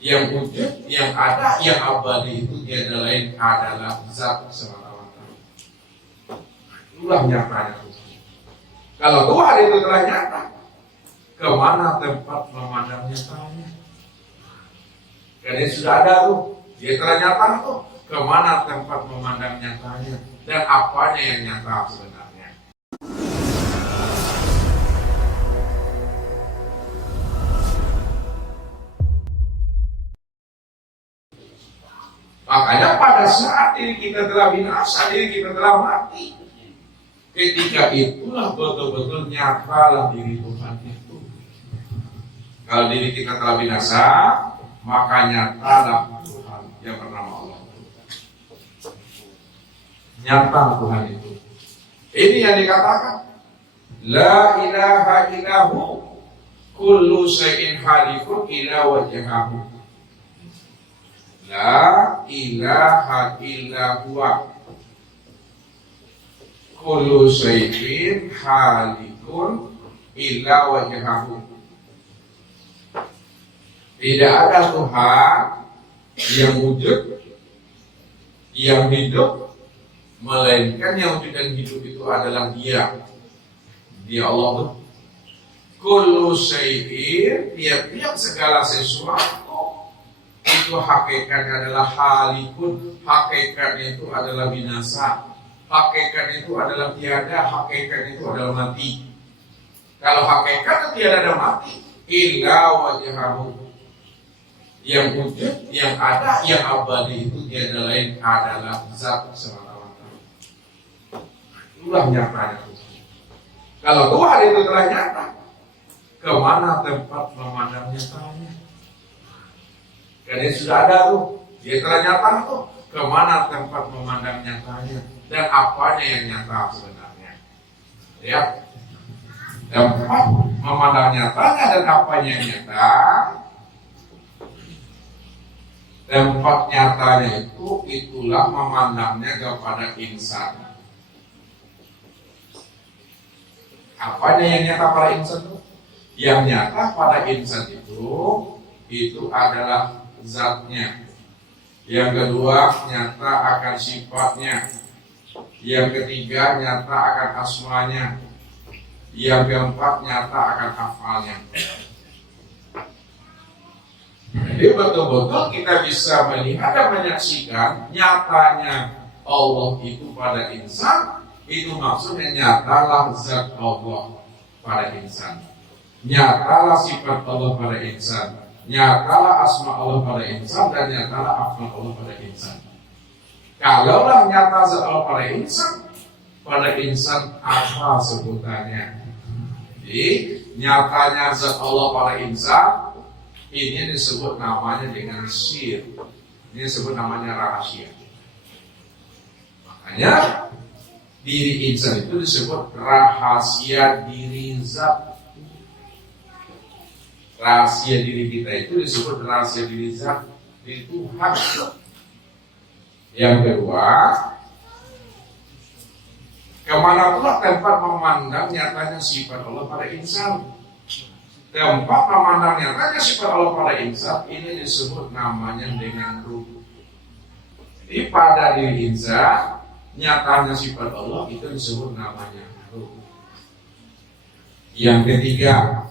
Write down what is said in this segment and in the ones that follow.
yang wujud, yang ada, yang abadi itu tiada lain adalah zat semata-mata. Itulah nyatanya. Kalau Tuhan itu telah nyata, kemana tempat memandang nyatanya? Karena sudah ada tuh, dia telah nyata tuh, kemana tempat memandang nyatanya? Dan apanya yang nyata sebenarnya? Makanya pada saat diri kita telah binasa, diri kita telah mati, ketika itulah betul-betul nyatalah diri Tuhan itu. Kalau diri kita telah binasa, maka nyatalah Tuhan yang bernama Allah. Nyata Tuhan itu. Ini yang dikatakan, La ilaha illahu kullu syai'in halikun ila wajhahu. La ilaha illa huwa kullu syai'in halikun illa wajhahu. Tidak ada Tuhan yang wujud, yang hidup, melainkan yang wujud dan hidup itu adalah Dia. Dia Allah. Kullu syai'in, tiap-tiap segala sesuatu itu hakikatnya adalah halikun, hakikatnya itu adalah binasa, hakikatnya itu adalah tiada, hakikatnya itu adalah mati. Kalau hakikatnya tiada dan mati, illa wajhahu, yang wujud, yang ada, yang abadi itu tiada lain adalah zat semata-mata. Itulah nyatanya. Kalau Tuhan itu telah nyata, kemana tempat memandang nyatanya? Karena sudah ada tuh, dia telah nyata tuh, kemana tempat memandang nyatanya? Dan apanya yang nyata sebenarnya? Ya, tempat memandang nyatanya dan apanya yang nyata? Tempat nyatanya itu, itulah memandangnya kepada insan. Apanya yang nyata pada insan itu? Yang nyata pada insan itu adalah zatnya. Yang kedua, nyata akan sifatnya. Yang ketiga, nyata akan asmanya. Yang keempat, nyata akan afalnya. Jadi betul-betul kita bisa melihat dan menyaksikan nyatanya Allah itu pada insan. Itu maksudnya nyatalah zat Allah pada insan, nyatalah sifat Allah pada insan, nyatalah asma Allah pada insan, dan nyatalah afal Allah pada insan. Kalaulah nyata zat Allah pada insan apa sebutannya? Jadi nyatanya zat Allah pada insan ini disebut namanya dengan sir. Ini disebut namanya rahasia. Makanya diri insan itu disebut rahasia diri zat. Rahasia diri kita itu disebut rahasia diri zat, diri Tuhan. Yang kedua, kemana pula tempat memandang nyatanya sifat Allah pada insan? Tempat memandang nyatanya sifat Allah pada insan ini disebut namanya dengan ruh. Jadi pada diri insan nyatanya sifat Allah itu disebut namanya ruh. Yang ketiga,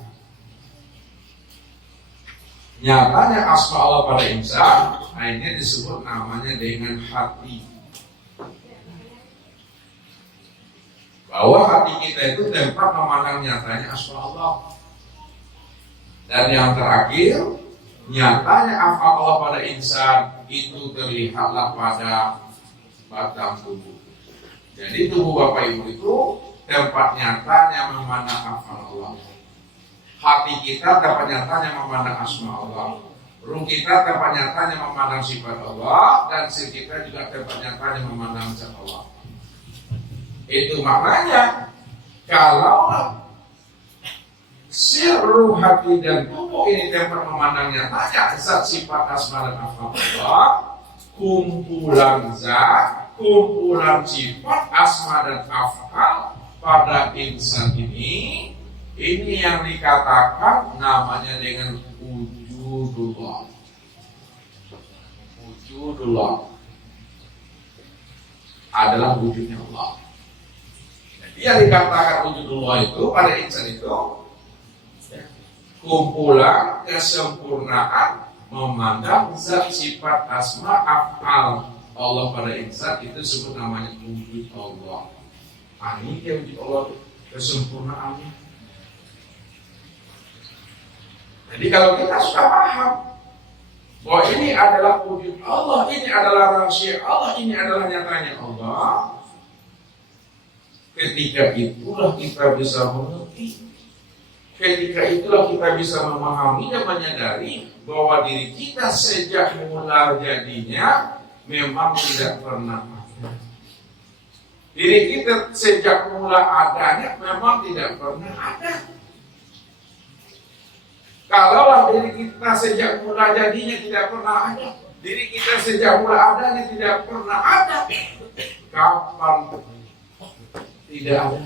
nyatanya asma Allah pada insan, ini disebut namanya dengan hati. Bahwa hati kita itu tempat memandang nyatanya asma Allah. Dan yang terakhir, nyatanya afal Allah pada insan itu terlihatlah pada batang tubuh. Jadi tubuh Bapak Ibu itu tempat nyatanya memandang afal Allah. Hati kita tempat nyatanya memandang asma Allah. Ruh kita tempat nyatanya memandang sifat Allah. Dan sir kita juga tempat nyatanya memandang zat Allah. Itu maknanya, kalau sir, ruh, hati, dan tubuh ini tempat memandang nyatanya zat, sifat, asma, dan afal Allah, kumpulan zat, kumpulan sifat, asma, dan afal pada insan ini yang dikatakan namanya dengan wujudullah. wujudullah, adalah wujudnya Allah. Jadi yang dikatakan wujudullah itu pada insan itu kumpulan kesempurnaan memandang zat, sifat, asma, af'al Allah pada insan, itu disebut namanya wujud Allah. Ini dia wujud Allah, kesempurnaannya. Jadi kalau kita sudah paham bahwa ini adalah wujud Allah, ini adalah rahasia Allah, ini adalah nyatanya Allah, ketika itulah kita bisa mengerti, ketika itulah kita bisa memahami dan menyadari bahwa diri kita sejak mula jadinya memang tidak pernah ada. Diri kita sejak mula adanya memang tidak pernah ada. Kalaulah diri kita sejak mula jadinya tidak pernah ada, diri kita sejak mula adanya tidak pernah ada, kapan tidak ada?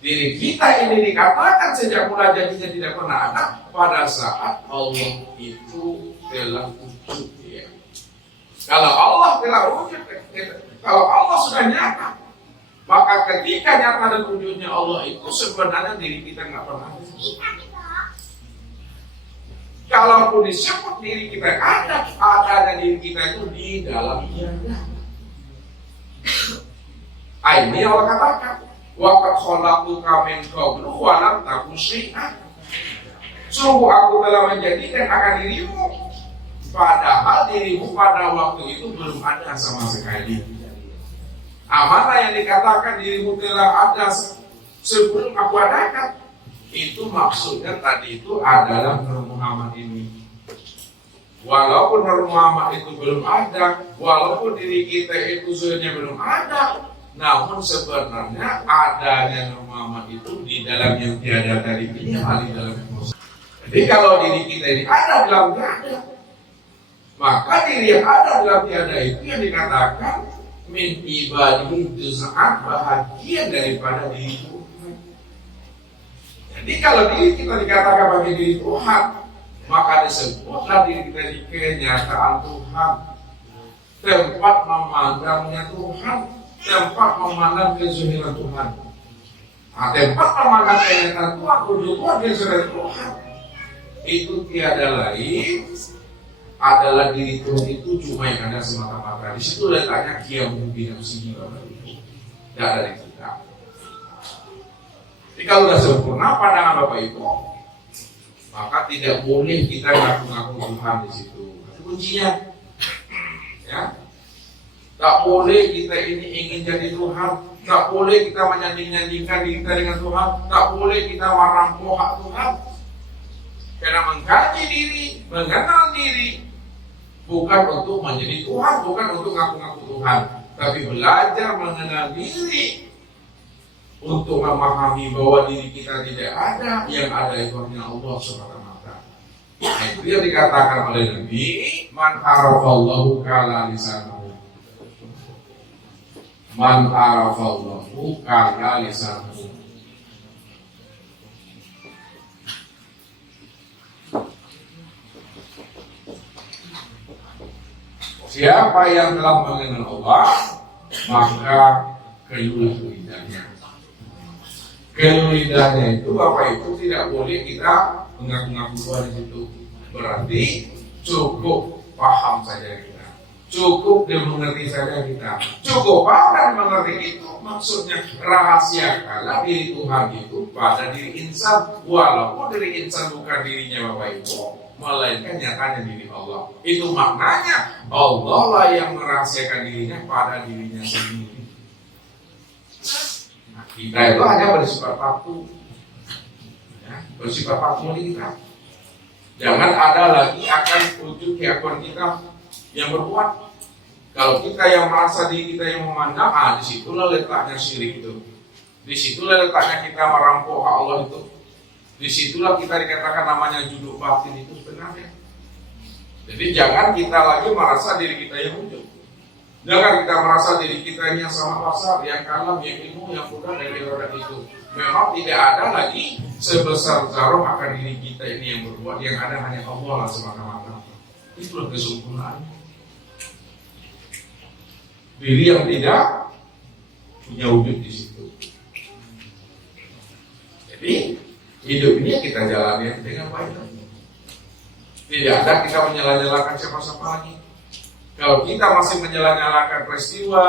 Diri kita ini dikatakan sejak mula jadinya tidak pernah ada pada saat Allah itu telah wujud. Ya. Kalau Allah telah wujud, kalau Allah sudah nyata, maka ketika nyata dan wujudnya Allah itu sebenarnya diri kita nggak pernah ada. Kalaupun disebut diri kita ada diri kita itu di dalam tiada. Ini Allah katakan, waqad khalaqtuka min qablu wa lam takun syai'an. Sungguh aku telah menjadikan akan dirimu, padahal dirimu pada waktu itu belum ada sama sekali. Mana yang dikatakan dirimu telah ada sebelum aku adakan? Itu maksudnya tadi itu adalah Nur Muhammad ini. Walaupun Nur Muhammad itu belum ada, walaupun diri kita itu sebenarnya belum ada, namun sebenarnya adanya Nur Muhammad itu di dalam yang tiada tadi ini hal di dalam yang kosong. Jadi kalau diri kita ini ada dalam tiada, maka diri yang ada dalam tiada itu yang dikatakan min ibadihi juz'an, bahagian daripada diri itu. Jadi kalau diri kita dikatakan bagi diri Tuhan, maka disebutlah diri kita di kenyataan Tuhan, tempat memandangnya Tuhan, tempat memandang kezuhiran Tuhan, tempat memandang kenyataan Tuhan, wujud Tuhan, kezuhiran Tuhan. Itu tiada lain adalah diri Tuhan itu cuma yang ada semata-mata. Di situ letaknya kiamu binam sini, tidak ada di kita. Jadi kalau sudah sempurna pandangan Bapak Ibu, maka tidak boleh kita ngaku-ngaku Tuhan di situ. Itu kuncinya. Ya. Tak boleh kita ini ingin jadi Tuhan, tak boleh kita menyanding-nyandingkan diri kita dengan Tuhan, tak boleh kita merampok hak Tuhan. Karena mengkaji diri, mengenal diri, bukan untuk menjadi Tuhan, bukan untuk ngaku-ngaku Tuhan, tapi belajar mengenal diri untuk memahami bahwa diri kita tidak ada, yang ada itu hanya Allah semata-mata. Itu yang dikatakan oleh Nabi, man arafallahu kala lisanuhu, man arafallahu kala lisanuhu. Siapa yang telah mengenal Allah, maka keluarlah lidahnya. Keluar lidahnya itu Bapak Ibu tidak boleh kita mengaku-ngaku Tuhan di situ. Berarti cukup paham saja kita, cukup dia mengerti saja kita, cukup paham dan mengerti itu. Maksudnya rahasiakanlah diri Tuhan itu pada diri insan, walaupun diri insan bukan dirinya Bapak Ibu, melainkan nyatanya diri Allah. Itu maknanya Allah lah yang merahasiakan dirinya pada dirinya sendiri. Kita itu hanya bersifat paku, ya, bersifat paku kita. Jangan ada lagi akan wujud keakuan kita yang berbuat. Kalau kita yang merasa diri kita yang memandang, disitulah letaknya syirik itu. Disitulah letaknya kita merampok hak Allah itu. Disitulah kita dikatakan namanya juduk batin itu sebenarnya. Jadi jangan kita lagi merasa diri kita yang wujud. Jangan kita merasa diri kita yang sama pasar, yang kalam, yang ilmu, yang mudah dan yang itu. Memang tidak ada lagi sebesar zarah akan diri kita ini yang berbuat, yang ada hanya Allah lah semata-mata. Itulah kesempurnaan. Diri yang tidak punya wujud di situ. Jadi hidup ini kita jalani dengan baik. Tidak ada kita menyala-nyalakan siapa-siapa lagi. Kalau kita masih menyala-nyalakan peristiwa,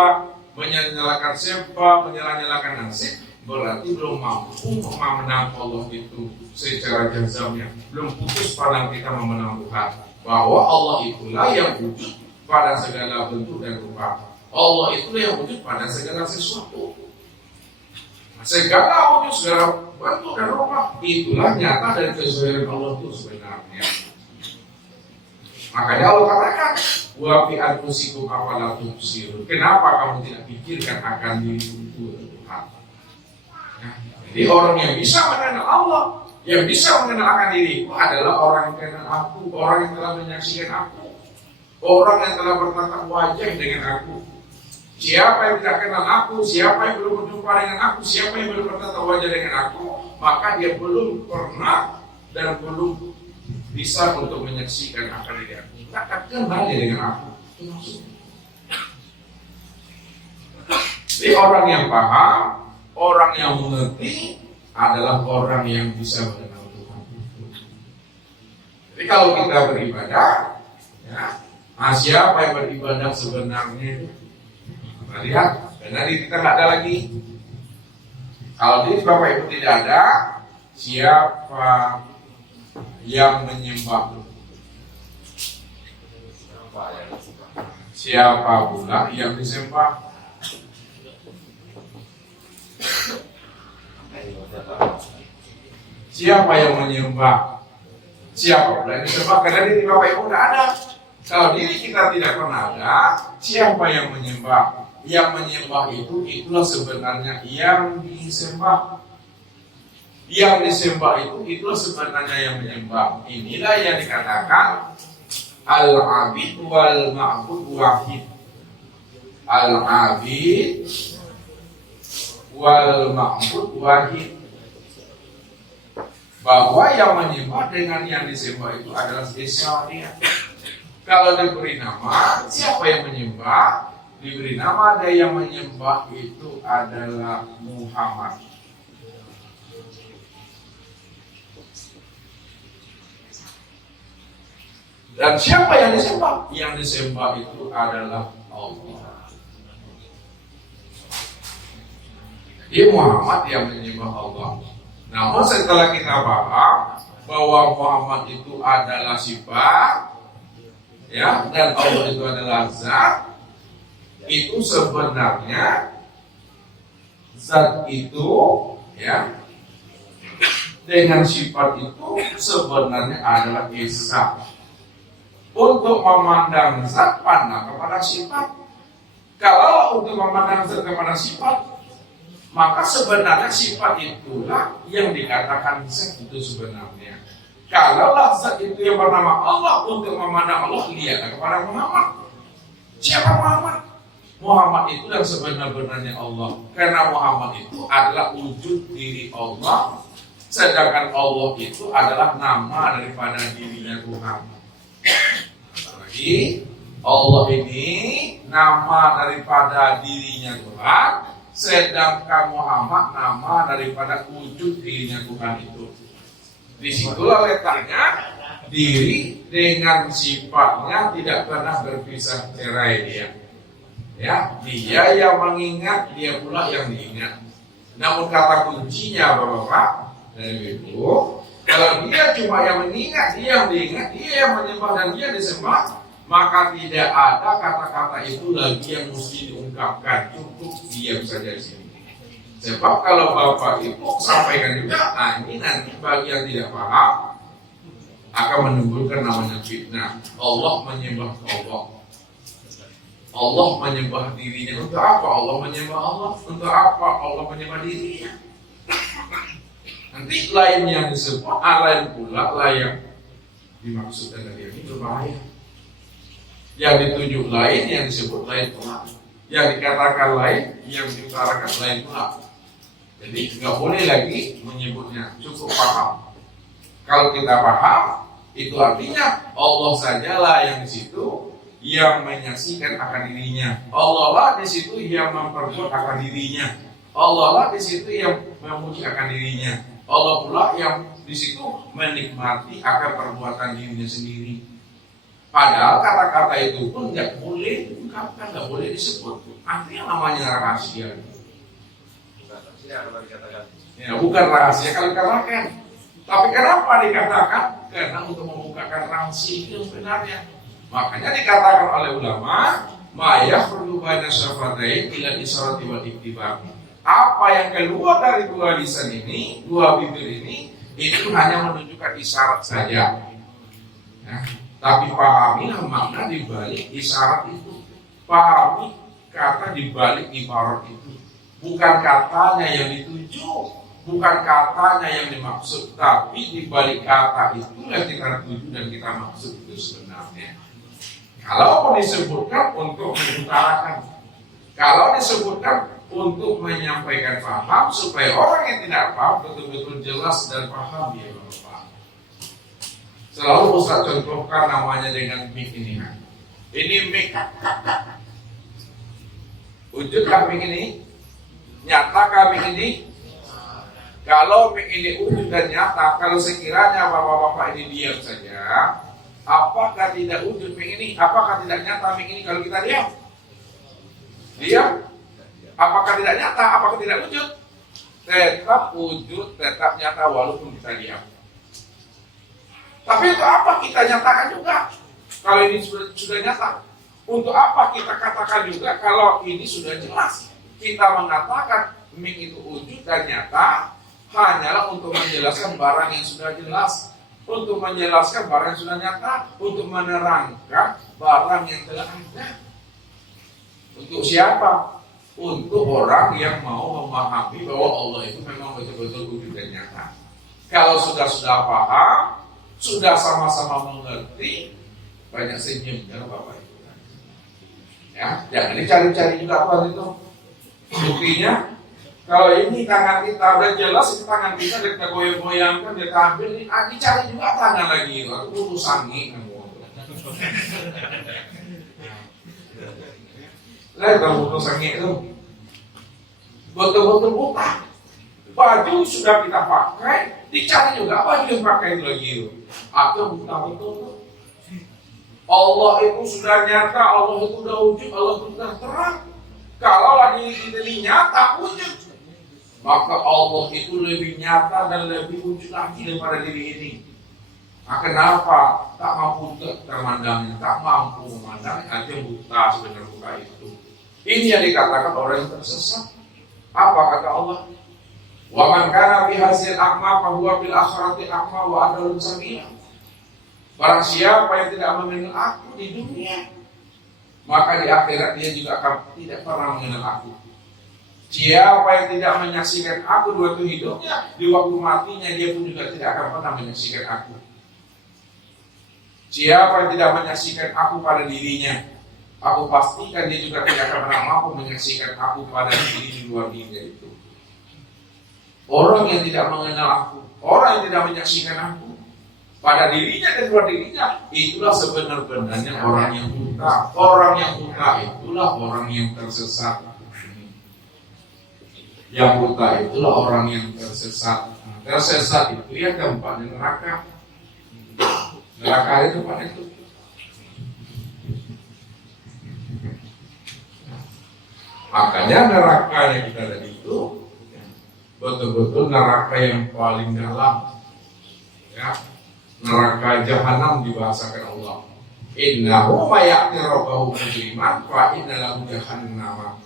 menyala-nyalakan siapa, menyala-nyalakan nasib, berarti belum mampu memenang Allah itu secara jazamnya. Belum putus pandang kita memenang Tuhan. Bahwa Allah itulah yang wujud pada segala bentuk dan rupa. Allah itulah yang wujud pada segala sesuatu. Segala wujud, segala bentuk dan rupa, itulah nyata dari kesesuaian Allah itu sebenarnya. Makanya Allah katakan, wa fi anfusikum afala tubsirun. Kenapa kamu tidak pikirkan akan diri itu Tuhan? Ya, jadi orang yang bisa mengenal Allah, yang bisa mengenal akan diriku adalah orang yang kenal aku, orang yang telah menyaksikan aku, orang yang telah bertatap wajah dengan aku. Siapa yang tidak kenal aku, siapa yang belum berjumpa dengan aku, siapa yang belum bertatap wajah dengan aku, maka dia belum pernah dan belum bisa untuk menyaksikan akan diri aku. Tak akan kenal dengan aku. Itu maksudnya. Jadi orang yang paham, orang yang mengerti adalah orang yang bisa mengenal Tuhan. Jadi kalau kita beribadah, ya, siapa yang beribadah sebenarnya itu? Kita lihat, karena kita nggak ada lagi. Kalau di Bapak Ibu tidak ada, siapa yang menyembah? Siapa pula yang disembah? Siapa yang menyembah? Siapa pula yang disembah? Karena di Bapak Ibu tidak ada. Kalau diri kita tidak pernah ada, siapa yang menyembah? Yang menyembah itulah sebenarnya yang disembah. Yang disembah itulah sebenarnya yang menyembah. Inilah yang dikatakan al-abid wal ma'bud wahid. Al-abid wal ma'bud wahid. Bahwa yang menyembah dengan yang disembah itu adalah spesial dia. Kalau diberi nama, siapa yang menyembah? Diberi nama, ada yang menyembah itu adalah Muhammad. Dan siapa yang disembah? Yang disembah itu adalah Allah. Jadi Muhammad yang menyembah Allah. Namun setelah kita paham bahwa Muhammad itu adalah sifat, ya, dan Allah itu adalah zat, itu sebenarnya zat itu, ya, dengan sifat itu sebenarnya adalah esa. Untuk memandang zat, pandang kepada sifat. Kalau untuk memandang zat kepada sifat, maka sebenarnya sifat itulah yang dikatakan zat itu sebenarnya. Kalaulah zat itu yang bernama Allah, untuk memandang Allah, lihatlah kepada Muhammad. Siapa Muhammad? Muhammad itu yang sebenarnya Allah. Karena Muhammad itu adalah wujud diri Allah, sedangkan Allah itu adalah nama daripada dirinya Tuhan. Lagi, Allah ini nama daripada dirinya Tuhan, sedangkan Muhammad nama daripada wujud dirinya Tuhan itu. Disitulah letaknya diri dengan sifatnya tidak pernah berpisah cerai dia. Ya, dia yang mengingat, dia pula yang diingat. Namun kata kuncinya Bapak-bapak dan Ibu, kalau dia cuma yang mengingat, dia yang diingat, dia yang menyembah dan dia disembah, maka tidak ada kata-kata itu lagi yang mesti diungkapkan. Cukup diam saja di sini. Sebab kalau Bapak Ibu sampaikan juga, nah ini nanti bagi yang tidak paham akan menimbulkan namanya fitnah. Allah menyembah Allah. Allah menyembah dirinya. Untuk apa Allah menyembah Allah? Untuk apa Allah menyembah dirinya? Nanti lain yang disebut, lain pula lah yang dimaksudkan dari ini berbahaya. Yang ditunjuk lain, yang disebut lain pula. Yang dikatakan lain, yang diutarakan lain pula. Jadi nggak boleh lagi menyebutnya. Cukup paham. Kalau kita paham, Itu artinya Allah sajalah yang di situ yang menyaksikan akan dirinya. Allah lah di situ yang memperbuat akan dirinya. Allah lah di situ yang memuji akan dirinya. Allah pula yang di situ menikmati akan perbuatan dirinya sendiri. Padahal kata-kata itu pun nggak boleh diungkapkan, nggak boleh disebut. Artinya namanya rahasia. Bukan rahasia kalau dikatakan. Tapi kenapa dikatakan? Karena untuk membukakan rahasia itu sebenarnya. Makanya dikatakan oleh ulama, ma'yah perlu banyak syafatain ila isyarat wal iktibar. Apa yang keluar dari dua lisan ini, dua bibir ini, itu hanya menunjukkan isyarat saja. Ya. Tapi pahamilah makna di balik isyarat itu. Pahami kata di balik ibarat itu. Bukan katanya yang dituju, bukan katanya yang dimaksud, tapi di balik kata itulah kita tuju dan kita maksud itu sebenarnya. Kalau disebutkan untuk mengutarakan, kalau disebutkan untuk menyampaikan paham supaya orang yang tidak paham betul-betul jelas dan paham dia paham. Selalu Ustaz contohkan namanya dengan mic ini. Ini mic. Wujud mic ini? Nyata mic ini? Kalau mic ini wujud dan nyata, kalau sekiranya bapak-bapak ini diam saja, apakah tidak wujud mic ini? Apakah tidak nyata mic ini kalau kita diam? Diam? Apakah tidak nyata? Apakah tidak wujud? Tetap wujud, tetap nyata walaupun kita diam. Tapi untuk apa kita nyatakan juga? Kalau ini sudah nyata. Untuk apa kita katakan juga kalau ini sudah jelas? Kita mengatakan mic itu wujud dan nyata hanyalah untuk menjelaskan barang yang sudah jelas, untuk menjelaskan barang yang sudah nyata, untuk menerangkan barang yang telah ada. Untuk siapa? Untuk orang yang mau memahami bahwa Allah itu memang betul-betul wujud dan nyata. Kalau sudah paham, sudah sama-sama mengerti, banyak senyum ya Bapak Ibu. Ya, jangan dicari-cari juga apa itu. Buktinya, kalau ini tangan kita udah jelas, ini tangan kita kita goyang-goyangkan, kita ambil, ini dicari juga tangan lagi itu. Aku butuh sangi kamu. Lihat kalau butuh sangi itu, betul-betul buka. Baju sudah kita pakai, dicari juga baju yang pakai itu lagi itu. Atau bukan betul. Allah itu sudah nyata, Allah itu sudah wujud, Allah itu sudah terang. Kalau lagi kita ini nyata wujud, maka Allah itu lebih nyata dan lebih wujud lagi daripada diri ini. Nah, kenapa tak mampu termandangnya, tak mampu memandangnya, aja buta sebenarnya buta itu. Ini yang dikatakan orang yang tersesat. Apa kata Allah? Wa man kana fi hasil a'ma fa huwa bil akhirati a'ma wa adalun sabila. Barang siapa yang tidak mengenal aku di dunia, maka di akhirat dia juga akan tidak pernah mengenal aku. Siapa yang tidak menyaksikan aku di waktu hidupnya, di waktu matinya dia pun juga tidak akan pernah menyaksikan aku. Siapa yang tidak menyaksikan aku pada dirinya, aku pastikan dia juga tidak akan pernah mampu menyaksikan aku pada diri di luar dirinya itu. Orang yang tidak mengenal aku, orang yang tidak menyaksikan aku pada dirinya dan luar dirinya, itulah sebenar-benarnya orang yang buta. Orang yang buta itulah orang yang tersesat. Yang buta itulah orang yang tersesat. Tersesat itu ya tempatnya neraka. Neraka itu tempat itu. Makanya neraka yang kita tadi itu betul-betul neraka yang paling dalam. Ya, neraka jahanam dibahasakan Allah. Innahu mayakni rabbahu mujriman fa inna lahu jahannam.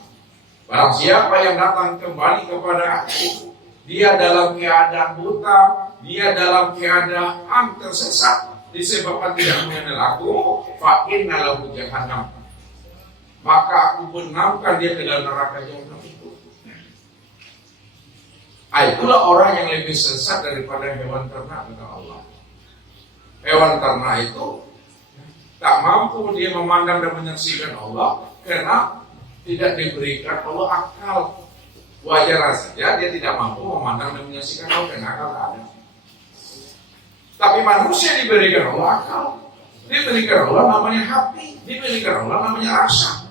Barang siapa yang datang kembali kepada aku, dia dalam keadaan buta, dia dalam keadaan tersesat disebabkan tidak mengenal aku, fa inna lahu jahannam. Maka aku benamkan dia ke dalam neraka jahanam itu. Itulah orang yang lebih sesat daripada hewan ternak kata Allah. Hewan ternak itu tak mampu dia memandang dan menyaksikan Allah karena tidak diberikan Allah akal. Wajar saja dia tidak mampu memandang dan menyaksikan Allah karena akal ada. Tapi manusia diberikan Allah akal, diberikan Allah namanya hati, diberikan Allah namanya rasa.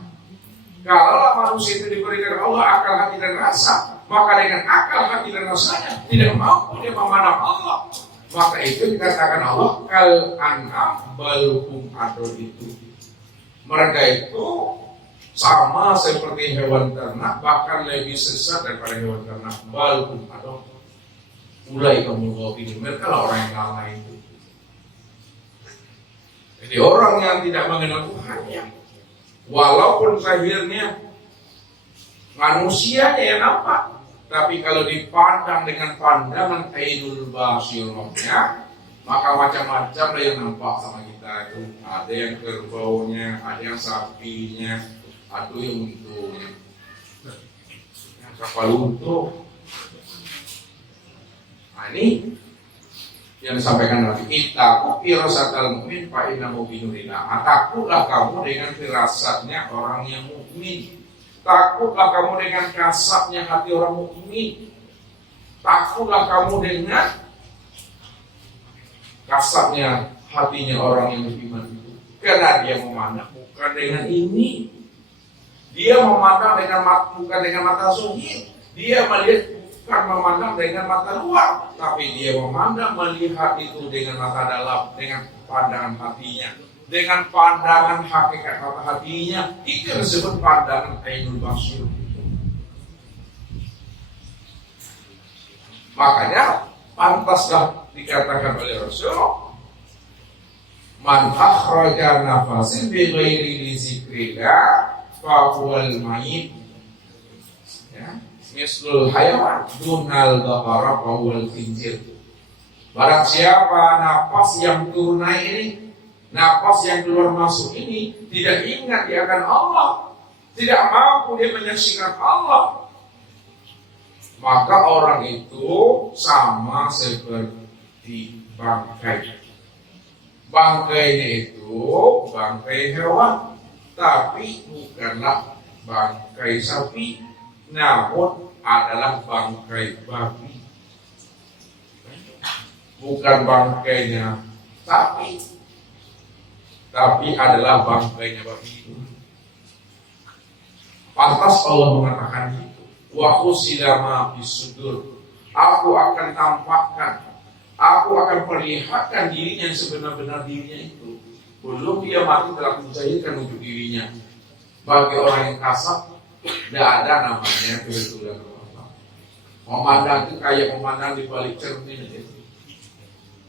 Kalau manusia itu diberikan Allah akal, hati, dan rasa, maka dengan akal, hati, dan rasanya tidak mampu dia memandang Allah. Maka itu dikatakan Allah kal an'am balhum adol itu. Mereka itu sama seperti hewan ternak, bahkan lebih sesat daripada hewan ternak. Balhum adol. Mulai kamu ini, mereka lah orang yang lalai itu. Jadi orang yang tidak mengenal Tuhannya, walaupun zahirnya manusianya yang nampak, tapi kalau dipandang dengan pandangan ainul basirahnya, maka macam-macam yang nampak sama kita itu. Ada yang kerbaunya, ada yang sapinya, ada yang untungnya, yang kapal untung. Nah ini yang disampaikan Nabi, ittaqu firasatal mu'min fa innahu binurillah. Takutlah kamu dengan firasatnya orang yang mukmin. Takutlah kamu dengan kasatnya hati orang mukmin. Takutlah kamu dengan kasatnya hatinya orang yang beriman itu. Karena dia memandang bukan dengan ini. Dia memandang bukan dengan mata zahir. Dia melihat bukan memandang dengan mata luar, tapi dia memandang, melihat itu dengan mata dalam, dengan pandangan hatinya, dengan pandangan hakikat mata hatinya. Itu disebut pandangan ainul basir. Makanya pantaslah dikatakan oleh Rasul, man akhraja nafasin bi ghairi zikrillah fa huwal mayyit. Ya. Mislul hayawan dunal bakara wal khinzir. Barang siapa napas yang tunai ini, napas yang keluar masuk ini tidak ingat dia akan Allah, tidak mampu dia menyaksikan Allah, maka orang itu sama seperti bangkai. Bangkainya itu bangkai hewan, tapi bukanlah bangkai sapi, namun adalah bangkai babi. Bukan bangkainya sapi, tapi adalah bangkainya babi. Pantas Allah mengatakan itu. Wa khusilama bisudur. Aku akan tampakkan, aku akan perlihatkan dirinya yang sebenar-benar dirinya itu. Belum dia mati telah menjahilkan wujud dirinya. Bagi orang yang kasar, tidak ada namanya kebetulan Allah. Memandang itu kayak memandang di balik cermin itu.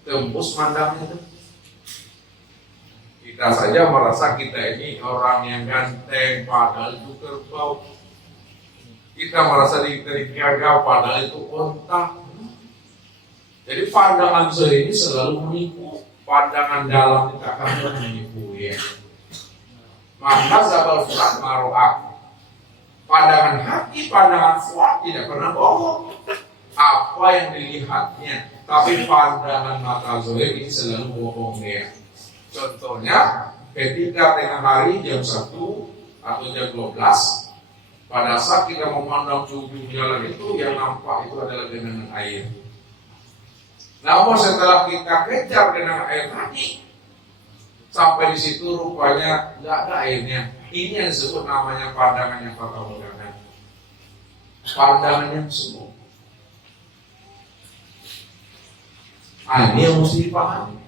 Tembus mandangnya itu. Kita saja merasa kita ini orang yang ganteng, padahal itu kerbau. Kita merasa diri gagah, padahal itu onta. Jadi pandangan zahir ini selalu menipu. Pandangan dalam kita akan menipu ya. Maka zabal fuad maro'ak. Pandangan hati, pandangan fuad tidak pernah bohong. Apa yang dilihatnya, tapi pandangan mata zahir ini selalu bohong ya. Contohnya, ketika tengah hari jam 1 atau jam 12, pada saat kita memandang ujung jalan itu, yang nampak itu adalah genangan air. Namun setelah kita kejar genangan air tadi, sampai di situ rupanya nggak ada airnya. Ini yang disebut namanya pandangan yang fatamorgana. Pandangan yang semu. Ini yang mesti dipahami.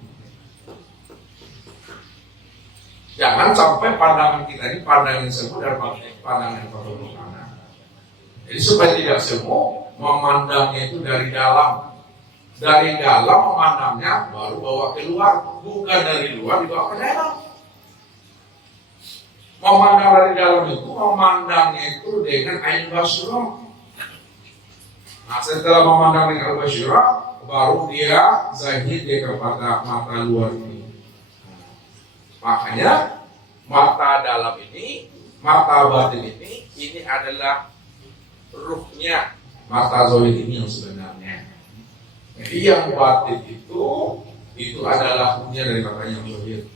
Jangan sampai pandangan kita ini pandangan yang semu dan pandangan yang fatamorgana. Jadi supaya tidak semu, memandangnya itu dari dalam. Dari dalam memandangnya baru bawa keluar, bukan dari luar dibawa ke dalam. Memandang dari dalam itu, memandangnya itu dengan ain basirah. Nah setelah memandang dengan ain basirah, baru dia zahir dia kepada mata luar ini. Makanya mata dalam ini, mata batin ini adalah ruhnya mata zahir ini yang sebenarnya. Jadi yang batin itu adalah ruhnya dari mata yang zahir.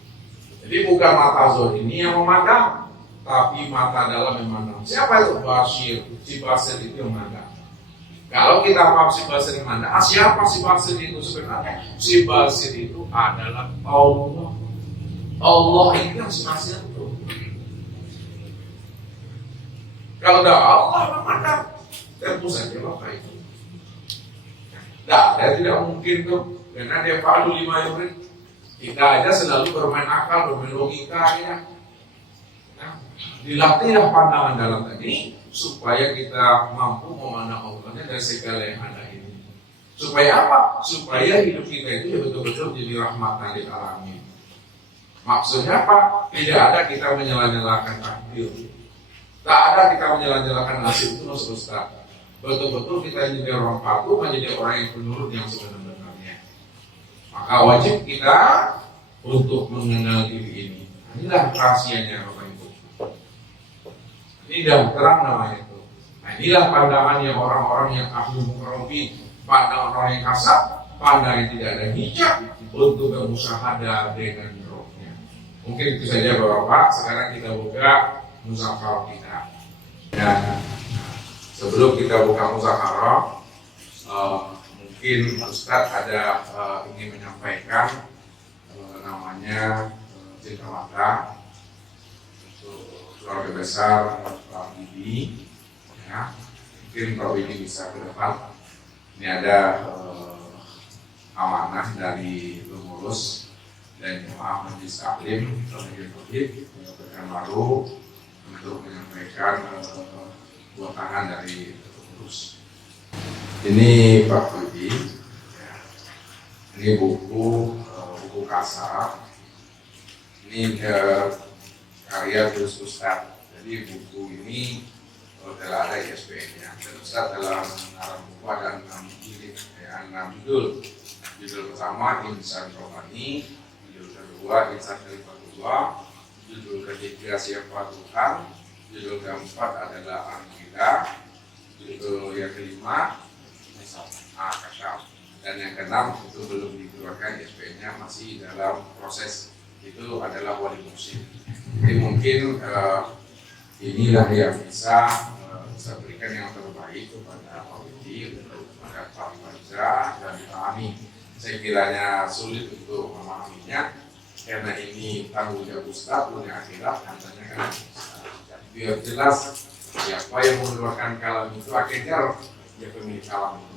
Jadi bukan mata zahir ini yang memandang, tapi mata dalam yang memandang. Siapa itu? Basir. Si basir itu yang memandang. Kalau kita paham si basir mana, siapa si basir itu sebenarnya? Si basir itu adalah Allah. Allah itu yang si basir itu. Kalau udah Allah, maka terpusat saja Bapak itu. Nah, tidak mungkin tuh, karena dia palu 5 yurid. Kita aja selalu bermain akal, bermain logika ya. Nah, dilatihlah pandangan dalam tadi supaya kita mampu memandang Allahnya dari segala yang ada ini. Supaya apa? Supaya hidup kita itu betul-betul jadi rahmatan lil alamin. Maksudnya apa? Tidak ada kita menyela-nyalakan takdir. Tak ada kita menyela-nyalakan nasib itu Ustaz. Betul-betul kita menjadi orang patuh, menjadi orang yang penurut yang sebenarnya. Maka wajib kita untuk mengenal diri ini. Inilah rahasianya Bapak Ibu. Ini dah terang namanya itu. Nah, inilah pandangannya orang-orang yang ahli mukarrabin, pandangan orang yang kasar, pandangan yang tidak ada hijab untuk bermusyahadah dengan rohnya. Mungkin itu saja Bapak. Sekarang kita buka musyawarah kita. Dan sebelum kita buka musyawarah, mungkin Ustadz ada ingin menyampaikan namanya cerita mata untuk keluarga besar Pak Bibi, ya. Mungkin Pak Bibi bisa ke depan. Ini ada amanah dari pengurus dan jemaah Majelis Taklim Kabupaten Baru untuk menyampaikan buat tangan dari pengurus. Ini Pak Bibi, ya. Ini buku kasar. Ini karya Gus Ustadz. Jadi buku ini telah ada ISBN-nya. Dan Ustadz dalam mengarang buku ada 6 jilid, 6 judul. Judul pertama Insan Rohani, judul kedua Insan Khalifatullah, judul ketiga Siapa Tuhan, judul keempat adalah Akidah, judul yang kelima Kasyaf, dan yang keenam itu belum dikeluarkan ISBN-nya, masih dalam proses, itu adalah Wali Mursyid. Jadi mungkin inilah yang bisa saya berikan yang terbaik kepada Pak Widi, kepada Pak Ibadah dan kami. Saya kiranya sulit untuk memahaminya karena ini tanggung jawab Ustaz punya akhirat, katanya kan biar jelas siapa yang mengeluarkan kalam itu akhirnya dia pemilik kalam itu.